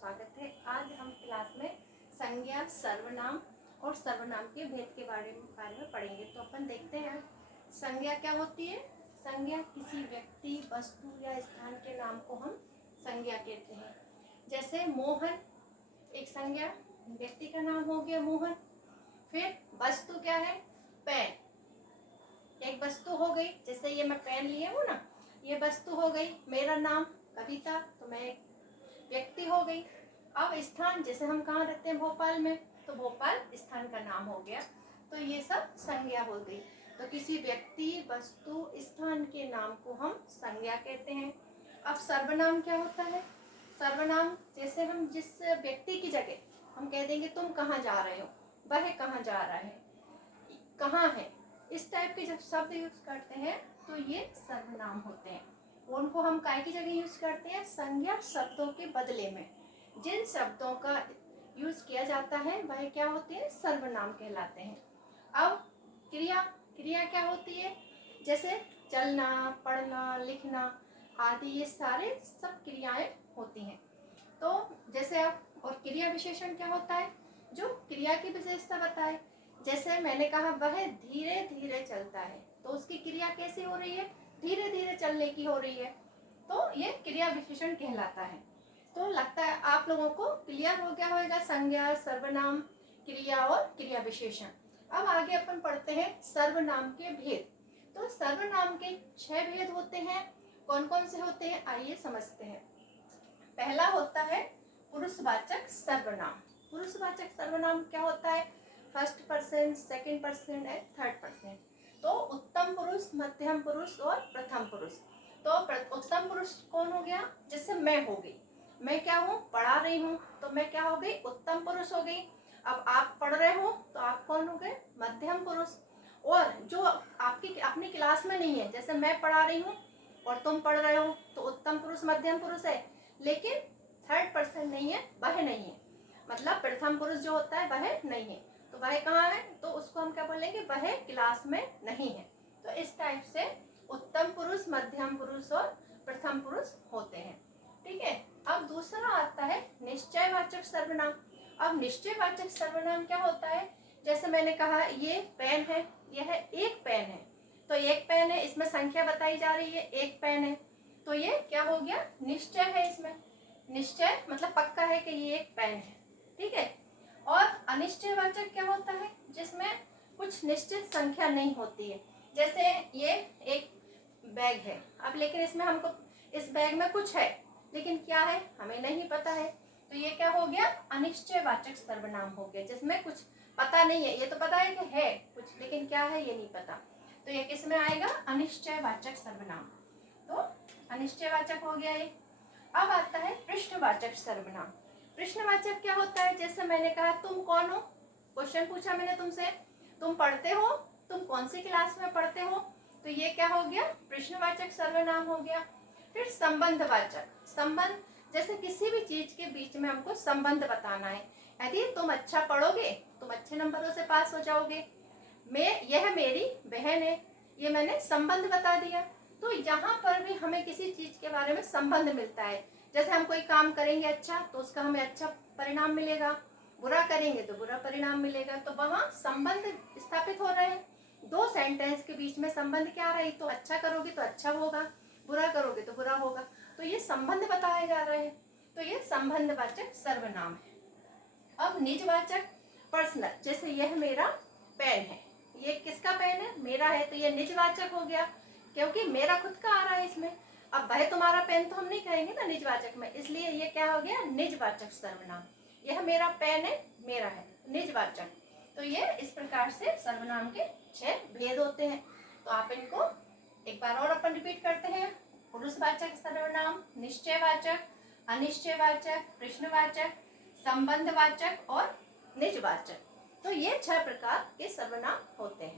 स्वागत है। आज हम क्लास में संज्ञा, सर्वनाम और सर्वनाम के भेद के बारे में पढ़ेंगे। तो अपन देखते हैं संज्ञा क्या होती है। संज्ञा किसी व्यक्ति, वस्तु या स्थान के नाम को हम संज्ञा कहते हैं। जैसे मोहन एक संज्ञा, व्यक्ति का नाम हो गया मोहन। फिर वस्तु क्या है, पेन, एक वस्तु हो गई। जैसे ये मैं पेन लिए हूँ ना, ये वस्तु हो गई। मेरा नाम कविता, तो मैं एक व्यक्ति हो गई। अब स्थान, जैसे हम कहाँ रहते हैं, भोपाल में, तो भोपाल स्थान का नाम हो गया। तो ये सब संज्ञा हो गई। तो किसी व्यक्ति, वस्तु, स्थान के नाम को हम संज्ञा कहते हैं। अब सर्वनाम क्या होता है। सर्वनाम जैसे हम जिस व्यक्ति की जगह हम कह देंगे तुम कहाँ जा रहे हो, वह कहाँ जा रहा है, कहाँ है, इस टाइप के जब शब्द यूज करते हैं तो ये सर्वनाम होते हैं। उनको हम काय की जगह यूज करते हैं, संज्ञा शब्दों के बदले में जिन शब्दों का यूज किया जाता है वह क्या होते हैं, सर्वनाम कहलाते हैं। अब क्रिया, क्रिया क्या होती है, जैसे चलना, पढ़ना, लिखना आदि, ये सारे सब क्रियाएं होती हैं। तो जैसे अब, और क्रिया विशेषण क्या होता है, जो क्रिया की विशेषता बताए। जैसे मैंने कहा वह धीरे धीरे चलता है, तो उसकी क्रिया कैसी हो रही है, धीरे धीरे चलने की हो रही है। तो ये क्रिया विशेषण कहलाता है। तो लगता है आप लोगों को क्लियर हो गया होगा संज्ञा, सर्वनाम, क्रिया और क्रिया विशेषण। अब आगे अपन पढ़ते हैं सर्वनाम के भेद। तो सर्वनाम के 6 भेद होते हैं। कौन कौन से होते हैं, आइए समझते हैं। पहला होता है पुरुषवाचक सर्वनाम। पुरुषवाचक सर्वनाम क्या होता है, first person, second person and third person. तो उत्तम पुरुष, मध्यम पुरुष और प्रथम पुरुष। तो उत्तम पुरुष कौन हो गया, जैसे मैं हो गई, मैं क्या हूँ, पढ़ा रही हूँ, तो मैं क्या हो गई, उत्तम पुरुष हो गई। अब आप पढ़ रहे हो तो आप कौन हो गए, मध्यम पुरुष। और जो आपकी अपनी क्लास में नहीं है, जैसे मैं पढ़ा रही हूँ और तुम पढ़ रहे हो, तो उत्तम पुरुष मध्यम पुरुष है, लेकिन थर्ड पर्सन नहीं है, वह नहीं है। मतलब प्रथम पुरुष जो होता है वह नहीं है, तो वह कहाँ है, तो उसको हम क्या बोलेंगे, वह क्लास में नहीं है। तो इस टाइप से उत्तम पुरुष, मध्यम पुरुष और प्रथम पुरुष होते हैं। ठीक है। अब दूसरा आता है निश्चयवाचक सर्वनाम। अब निश्चयवाचक सर्वनाम क्या होता है, जैसे मैंने कहा ये पेन है, यह एक पेन है, तो एक पेन है, इसमें संख्या बताई जा रही है, एक पेन है, तो ये क्या हो गया, निश्चय है। इसमें निश्चय मतलब पक्का है कि ये एक पेन है। ठीक है। और अनिश्चयवाचक क्या होता है, जिसमें कुछ निश्चित संख्या नहीं होती है। जैसे ये एक बैग है, अब लेकिन इसमें हमको, इस बैग में कुछ है, लेकिन क्या है हमें नहीं पता है, तो ये क्या हो गया, अनिश्चयवाचक सर्वनाम हो गया, जिसमें कुछ पता नहीं है। ये तो पता है कि है कुछ, लेकिन क्या है ये नहीं पता, तो ये किस में आएगा, अनिश्चयवाचक सर्वनाम। तो अनिश्चयवाचक हो गया ये। अब आता है प्रश्नवाचक सर्वनाम। प्रश्नवाचक क्या होता है, जैसे मैंने कहा तुम कौन हो, क्वेश्चन पूछा मैंने तुमसे, तुम पढ़ते हो, तुम कौन सी क्लास में पढ़ते हो, तो ये क्या हो गया, प्रश्नवाचक सर्वनाम हो गया। फिर संबंधवाचक, संबंध, जैसे किसी भी चीज के बीच में हमको संबंध बताना है। यदि तुम अच्छा पढ़ोगे तुम अच्छे नंबरों से पास हो जाओगे, यह मेरी बहन है, ये मैंने संबंध बता दिया। तो यहाँ पर भी हमें किसी चीज के बारे में संबंध मिलता है। जैसे हम कोई काम करेंगे अच्छा, तो उसका हमें अच्छा परिणाम मिलेगा, बुरा करेंगे तो बुरा परिणाम मिलेगा। तो वहाँ संबंध स्थापित हो रहे हैं। दो सेंटेंस के बीच में संबंध क्या रही, तो अच्छा करोगे तो अच्छा होगा, बुरा करोगे तो बुरा होगा, तो ये संबंध बताए जा रहे हैं। तो ये संबंधवाचक सर्वनाम है। अब निजवाचक पर्सनल, जैसे यह मेरा पेन है, ये किसका पेन है, मेरा है, तो ये निजवाचक हो गया, क्योंकि मेरा खुद का आ रहा है इसमें। अब भाई तुम्हारा पेन तो हम नहीं कहेंगे ना निजवाचक में, इसलिए ये क्या हो गया, निजवाचक सर्वनाम। यह मेरा पेन है, मेरा है, निजवाचक। तो ये इस प्रकार से सर्वनाम के 6 भेद होते हैं। तो आप इनको एक बार और अपन रिपीट करते हैं। पुरुषवाचक सर्वनाम, निश्चयवाचक, अनिश्चयवाचक, प्रश्नवाचक, संबंधवाचक और निजवाचक। तो ये 6 प्रकार के सर्वनाम होते हैं।